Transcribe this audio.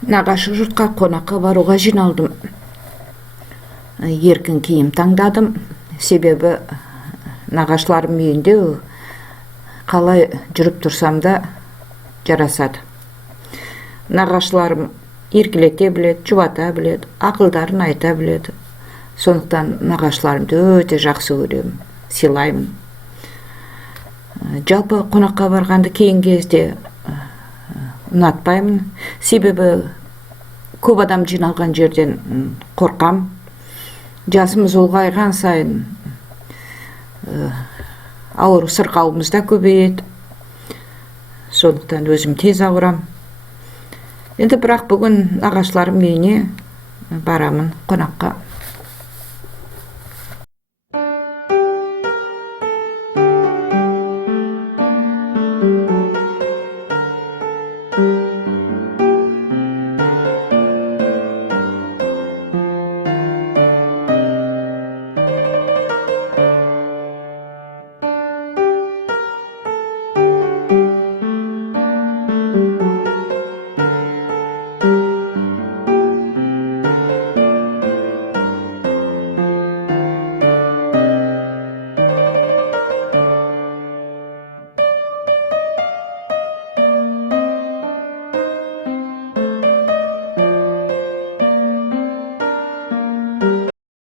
Нағашы жұртқа қонаққа баруға жиналдым. Еркін киім таңдадым. Себебі нағашыларым үйінде қалай жүріп тұрсам да жарасады. Нағашыларым еркелете біледі, жұбата біледі, ақылдарын айта біледі. Сондықтан нағашыларымды өте жақсы көремін, сыйлаймын. Жалпы қонаққа барғанды кейін кезде ұнатпаймын. Себебі көп адам жиналған жерден қорқам. Жасымыз ұлғайған сайын ауыр сырқауымыз да көбейеді. Сондықтан өзім тез ауырам. Енді бірақ бүгін нағашыларым үйіне барамын қонаққа.